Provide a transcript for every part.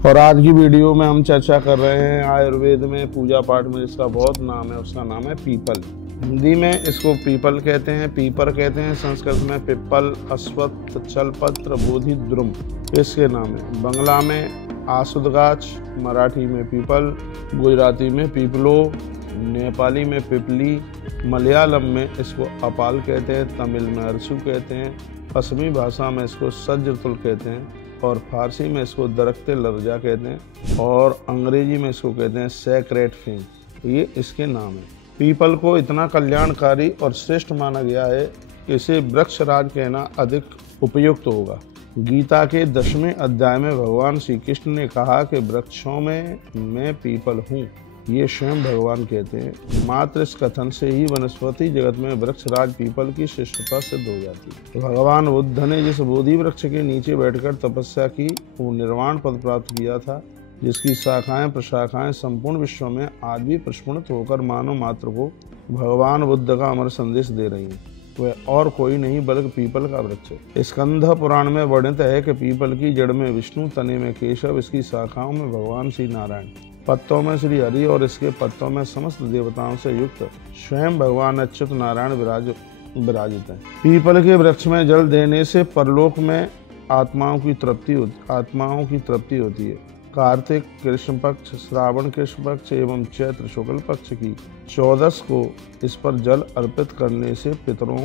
और आज की वीडियो में हम चर्चा कर रहे हैं आयुर्वेद में पूजा पाठ में जिसका बहुत नाम है, उसका नाम है पीपल। हिंदी में इसको पीपल कहते हैं, पीपर कहते हैं, संस्कृत में पिप्पल, अश्वत्थ, चलपत्र, बोधि, द्रुम इसके नाम है। बंगला में आसुदगाछ, मराठी में पीपल, गुजराती में पीपलो, नेपाली में पिपली, मलयालम में इसको अपाल कहते हैं, तमिल में अरसू कहते हैं, पश्चिमी भाषा में इसको सज्जतुल कहते हैं और फारसी में इसको दरख्ते लर्जा कहते हैं और अंग्रेजी में इसको कहते हैं सैक्रेड फिग। ये इसके नाम है। पीपल को इतना कल्याणकारी और श्रेष्ठ माना गया है कि इसे वृक्षराज कहना अधिक उपयुक्त होगा। गीता के 10वें अध्याय में भगवान श्री कृष्ण ने कहा कि वृक्षों में मैं पीपल हूँ, ये स्वयं भगवान कहते हैं। मात्र इस कथन से ही वनस्पति जगत में वृक्षराज पीपल की श्रेष्ठता सिद्ध हो जाती है। भगवान बुद्ध ने जिस बोधि वृक्ष के नीचे बैठकर तपस्या की वो निर्वाण पद प्राप्त किया था, जिसकी शाखाएं प्रशाखाएं संपूर्ण विश्व में आज भी प्रस्फुटित होकर मानव मात्र को भगवान बुद्ध का अमर संदेश दे रही है। वह और कोई नहीं बल्कि पीपल का वृक्ष है। स्कंध पुराण में वर्णित है कि पीपल की जड़ में विष्णु, तने में केशव, इसकी शाखाओं में भगवान श्री नारायण, पत्तों में श्री हरि और इसके पत्तों में समस्त देवताओं से युक्त स्वयं भगवान अच्युत नारायण विराजित है। पीपल के वृक्ष में जल देने से परलोक में आत्माओं की तृप्ति होती है। कार्तिक कृष्ण पक्ष, श्रावण कृष्ण पक्ष एवं चैत्र शुक्ल पक्ष की 14 को इस पर जल अर्पित करने से पितरों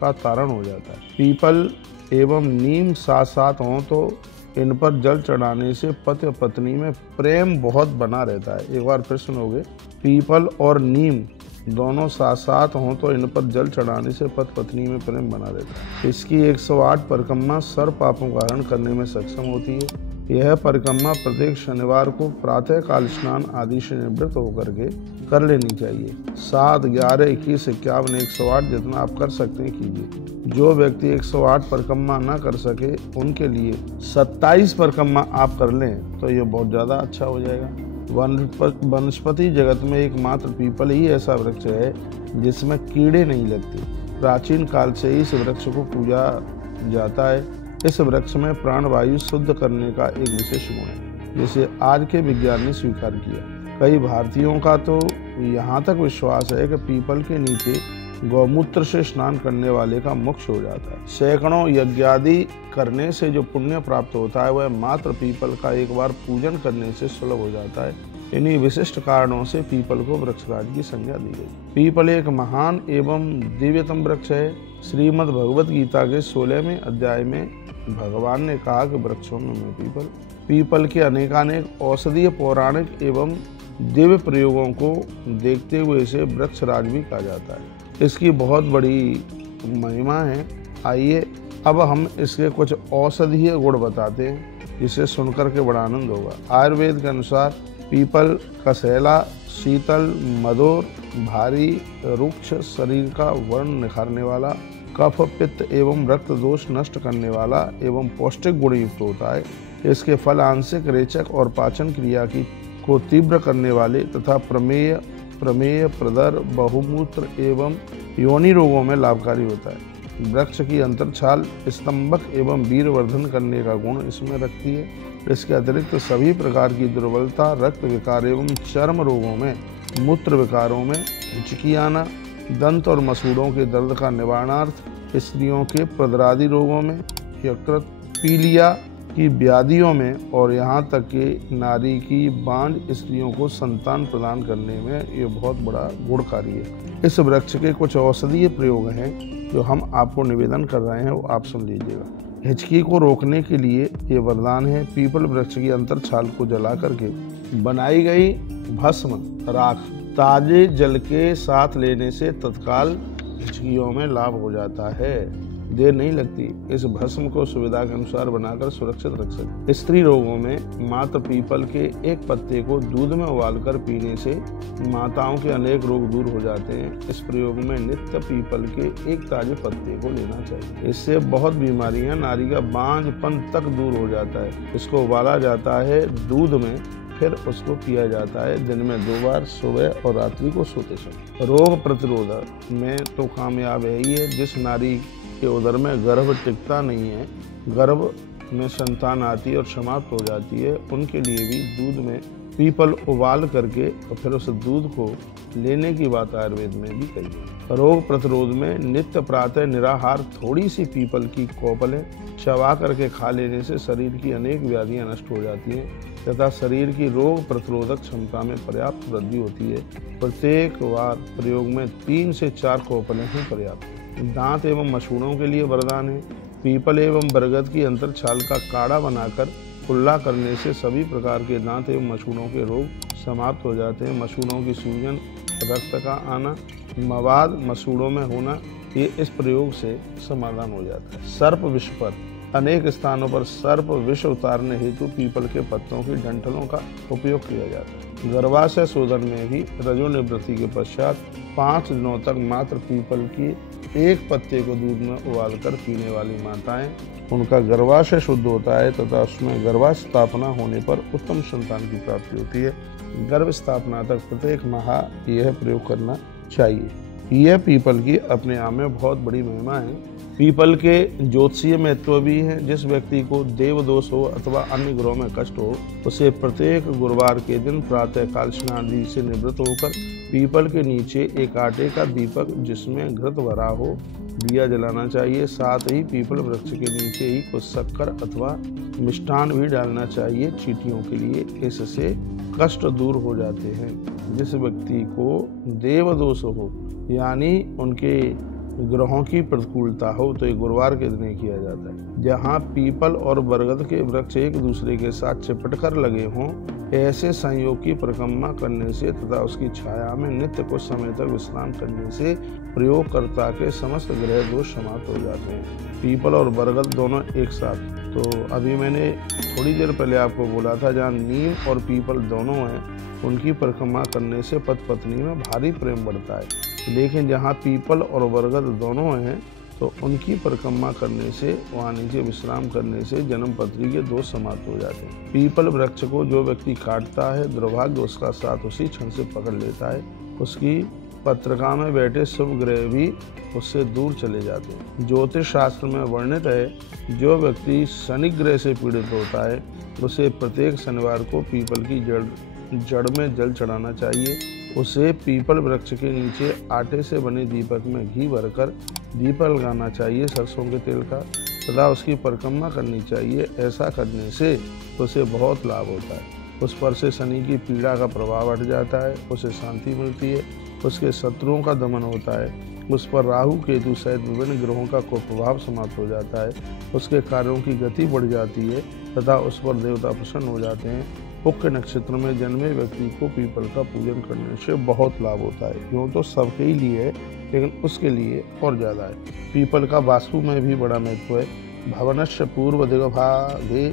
का तारण हो जाता है। पीपल एवं नीम साथ साथ हों तो इन पर जल चढ़ाने से पति और पत्नी में प्रेम बहुत बना रहता है। एक बार प्रश्न हो गए, पीपल और नीम दोनों साथ साथ हों तो इन पर जल चढ़ाने से पति पत्नी में प्रेम बना रहता है। इसकी 108 परिक्रमा सर्व पापों का हरण करने में सक्षम होती है। यह परिक्रमा प्रत्येक शनिवार को प्रातः काल स्नान आदि से निवृत्त होकर के कर लेनी चाहिए। 7, 11, 21, 51, 108 जितना आप कर सकते हैं कीजिए। जो व्यक्ति 108 परिक्रमा ना कर सके उनके लिए 27 परिक्रमा आप कर लें तो ये बहुत ज़्यादा अच्छा हो जाएगा। वनस्पति जगत में एकमात्र पीपल ही ऐसा वृक्ष है जिसमें कीड़े नहीं लगते। प्राचीन काल से ही इस वृक्ष को पूजा जाता है। इस वृक्ष में प्राणवायु शुद्ध करने का एक विशेष गुण है जिसे आज के विज्ञान ने स्वीकार किया। कई भारतीयों का तो यहाँ तक विश्वास है कि पीपल के नीचे गौमूत्र से स्नान करने वाले का मोक्ष हो जाता है। सैकड़ों यज्ञादि करने से जो पुण्य प्राप्त होता है वह मात्र पीपल का एक बार पूजन करने से सुलभ हो जाता है। इन्हीं विशिष्ट कारणों से पीपल को वृक्षराज की संज्ञा दी गई। पीपल एक महान एवं दिव्यतम वृक्ष है। श्रीमद् भगवत गीता के 16वें अध्याय में भगवान ने कहा कि वृक्षों में मैं पीपल के अनेकानेक औषधीय, पौराणिक एवं दिव्य प्रयोगों को देखते हुए इसे वृक्षराज भी कहा जाता है। इसकी बहुत बड़ी महिमा है। आइए अब हम इसके कुछ औषधीय गुण बताते हैं जिसे सुनकर के बड़ा आनंद होगा। आयुर्वेद के अनुसार पीपल कसैला, शीतल, मधुर, भारी, रुक्ष, शरीर का वर्ण निखारने वाला, कफ, पित्त एवं रक्त दोष नष्ट करने वाला एवं पौष्टिक गुण युक्त होता है। इसके फल आंशिक रेचक और पाचन क्रिया को तीव्र करने वाले तथा प्रमेय, प्रदर, बहुमूत्र एवं योनि रोगों में लाभकारी होता है। वृक्ष की अंतरछाल स्तंभक एवं वीरवर्धन करने का गुण इसमें रखती है। इसके अतिरिक्त सभी प्रकार की दुर्बलता, रक्त विकार एवं चर्म रोगों में, मूत्र विकारों में, चिकियाना, दंत और मसूड़ों के दर्द का निवारणार्थ, स्त्रियों के प्रदरादि रोगों में, यकृत, पीलिया की व्याधियों में और यहाँ तक कि नारी की बांझ स्त्रियों को संतान प्रदान करने में ये बहुत बड़ा गुणकारी है। इस वृक्ष के कुछ औषधीय प्रयोग हैं जो हम आपको निवेदन कर रहे हैं, वो आप सुन लीजिएगा। हिचकी को रोकने के लिए ये वरदान है। पीपल वृक्ष की अंतरछाल को जला करके बनाई गई भस्म राख ताजे जल के साथ लेने से तत्काल हिचकियों में लाभ हो जाता है। देर नहीं लगती। इस भस्म को सुविधा के अनुसार बनाकर सुरक्षित रख सकते। स्त्री रोगों में मात्र पीपल के एक पत्ते को दूध में उबालकर पीने से माताओं के अनेक रोग दूर हो जाते हैं। इस प्रयोग में नित्य पीपल के एक ताजे पत्ते को लेना चाहिए। इससे बहुत बीमारियां, नारी का बांझपन तक दूर हो जाता है। इसको उबाला जाता है दूध में, फिर उसको पिया जाता है दिन में 2 बार, सुबह और रात्रि को सोते समय। रोग प्रतिरोधक में तो कामयाब है ही है। जिस नारी के उदर में गर्भ टिकता नहीं है, गर्भ में संतान आती है और समाप्त हो जाती है, उनके लिए भी दूध में पीपल उबाल करके और फिर उस दूध को लेने की बात आयुर्वेद में भी कही है। रोग प्रतिरोध में नित्य प्रातः निराहार थोड़ी सी पीपल की कोपलें चबा करके खा लेने से शरीर की अनेक व्याधियां नष्ट हो जाती हैं तथा शरीर की रोग प्रतिरोधक क्षमता में पर्याप्त वृद्धि होती है। प्रत्येक बार प्रयोग में 3 से 4 कोपलें ही पर्याप्त। दांत एवं मसूड़ों के लिए वरदान है। पीपल एवं बरगद की अंतर छाल का काढ़ा बनाकर कुल्ला करने से सभी प्रकार के दांत एवं मसूड़ों के रोग समाप्त हो जाते हैं। मसूड़ों की सूजन, रक्त का आना, मवाद मसूड़ों में होना, ये इस प्रयोग से समाधान हो जाता है। सर्प विष पर अनेक स्थानों पर सर्प विष उतारने हेतु पीपल के पत्तों की डंठलों का उपयोग किया जाता है। गर्भाशय शोधन में भी रजोनिवृत्ति के पश्चात 5 दिनों तक मात्र पीपल की एक पत्ते को दूध में उबालकर पीने वाली माताएं, उनका गर्भाशय शुद्ध होता है तथा उसमें गर्भास्थापना होने पर उत्तम संतान की प्राप्ति होती है। गर्भ स्थापना तक प्रत्येक माह यह प्रयोग करना चाहिए। यह पीपल की अपने आप में बहुत बड़ी महिमा है। पीपल के ज्योतिषीय महत्व भी है। जिस व्यक्ति को देव दोष हो अथवा अन्य ग्रहों में कष्ट हो, उसे प्रत्येक गुरुवार के दिन प्रातः काल स्नान आदि से निवृत्त होकर पीपल के नीचे एक आटे का दीपक जिसमें घृत भरा हो दिया जलाना चाहिए। साथ ही पीपल वृक्ष के नीचे ही कुछ शक्कर अथवा मिष्ठान भी डालना चाहिए चींटियों के लिए। इससे कष्ट दूर हो जाते हैं। जिस व्यक्ति को देव दोष हो यानी उनके ग्रहों की प्रतिकूलता हो तो ये गुरुवार के दिन किया जाता है। जहाँ पीपल और बरगद के वृक्ष एक दूसरे के साथ चिपटकर लगे हों, ऐसे संयोग की परिक्रमा करने से तथा उसकी छाया में नित्य कुछ समय तक विश्राम करने से प्रयोगकर्ता के समस्त ग्रह दोष समाप्त हो जाते हैं। पीपल और बरगद दोनों एक साथ। तो अभी मैंने थोड़ी देर पहले आपको बोला था, जहाँ नीम और पीपल दोनों हैं, उनकी परिक्रमा करने से पति पत्नी में भारी प्रेम बढ़ता है। लेकिन जहाँ पीपल और बरगद दोनों हैं तो उनकी परिक्रमा करने से, वहाँ नीचे विश्राम करने से जन्म पत्री के दोष समाप्त हो जाते हैं। पीपल वृक्ष को जो व्यक्ति काटता है, दुर्भाग्य उसका साथ उसी क्षण से पकड़ लेता है। उसकी पत्रिका में बैठे शुभ ग्रह भी उससे दूर चले जाते हैं। ज्योतिष शास्त्र में वर्णित है, जो व्यक्ति शनि ग्रह से पीड़ित होता है उसे प्रत्येक शनिवार को पीपल की जड़ में जल चढ़ाना चाहिए। उसे पीपल वृक्ष के नीचे आटे से बने दीपक में घी भरकर दीपक लगाना चाहिए सरसों के तेल का, तथा उसकी परिक्रमा करनी चाहिए। ऐसा करने से उसे बहुत लाभ होता है। उस पर से शनि की पीड़ा का प्रभाव हट जाता है, उसे शांति मिलती है, उसके शत्रुओं का दमन होता है, उस पर राहु केतु सहित विभिन्न ग्रहों का कुप्रभाव समाप्त हो जाता है, उसके कार्यों की गति बढ़ जाती है तथा उस पर देवता प्रसन्न हो जाते हैं। मुख्य नक्षत्र में जन्मे व्यक्ति को पीपल का पूजन करने से बहुत लाभ होता है। यूँ तो सबके ही लिए है, लेकिन उसके लिए और ज़्यादा है। पीपल का वास्तु में भी बड़ा महत्व है। भवनस्य पूर्व दिग्भागे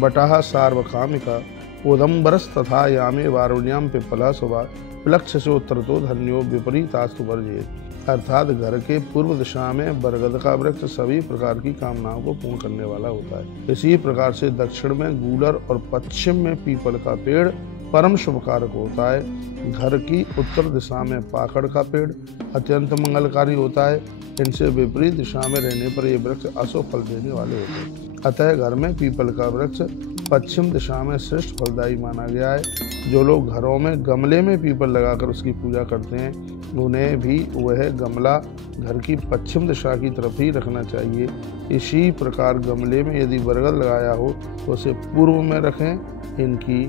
बटाह सार्वकामिका उदम्बरस तथा यामे वारुण्याम पिपला सुभा प्लक्ष से उत्तर तो धन्यो विपरीतास्तु वर्जेत। अर्थात घर के पूर्व दिशा में बरगद का वृक्ष सभी प्रकार की कामनाओं को पूर्ण करने वाला होता है। इसी प्रकार से दक्षिण में गूलर और पश्चिम में पीपल का पेड़ परम शुभकारक होता है। घर की उत्तर दिशा में पाकड़ का पेड़ अत्यंत मंगलकारी होता है। इनसे विपरीत दिशा में रहने पर ये वृक्ष अशुभ फल देने वाले होते हैं। अतः घर में पीपल का वृक्ष पश्चिम दिशा में श्रेष्ठ फलदायी माना गया है। जो लोग घरों में गमले में पीपल लगाकर उसकी पूजा करते हैं, उन्हें भी वह गमला घर की पश्चिम दिशा की तरफ ही रखना चाहिए। इसी प्रकार गमले में यदि बरगद लगाया हो तो उसे पूर्व में रखें। इनकी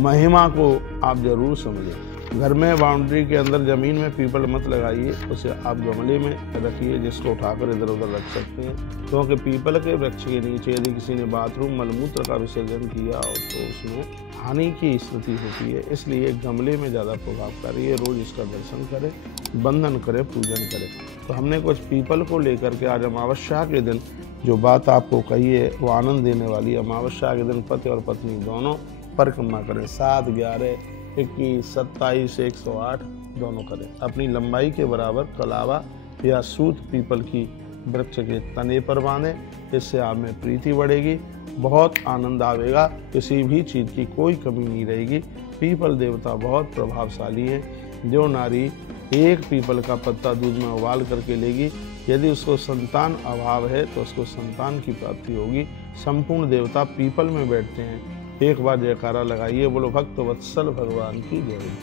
महिमा को आप जरूर समझें। घर में बाउंड्री के अंदर जमीन में पीपल मत लगाइए, उसे आप गमले में रखिए, जिसको उठाकर इधर उधर रख सकते हैं। क्योंकि पीपल के वृक्ष के नीचे यदि किसी ने बाथरूम मलमूत्र का विसर्जन किया हो तो उसमें हानि की स्थिति होती है। इसलिए गमले में ज़्यादा प्रभावकारी है। रोज इसका दर्शन करें, वंदन करें, पूजन करें। तो हमने कुछ पीपल को लेकर के आज अमावस्या के दिन जो बात आपको कही है वो आनंद देने वाली है। अमावस्या के दिन पति और पत्नी दोनों परिक्रमा करें। 7, 11, 21, 27, 108 दोनों करें। अपनी लंबाई के बराबर कलावा या सूत पीपल की वृक्ष के तने पर बांधें। इससे आप में प्रीति बढ़ेगी, बहुत आनंद आवेगा, किसी भी चीज़ की कोई कमी नहीं रहेगी। पीपल देवता बहुत प्रभावशाली है। जो नारी एक पीपल का पत्ता दूध में उबाल करके लेगी यदि उसको संतान अभाव है तो उसको संतान की प्राप्ति होगी। संपूर्ण देवता पीपल में बैठते हैं। एक बार जयकारा लगाइए, बोलो भक्त वत्सल भगवान की जय।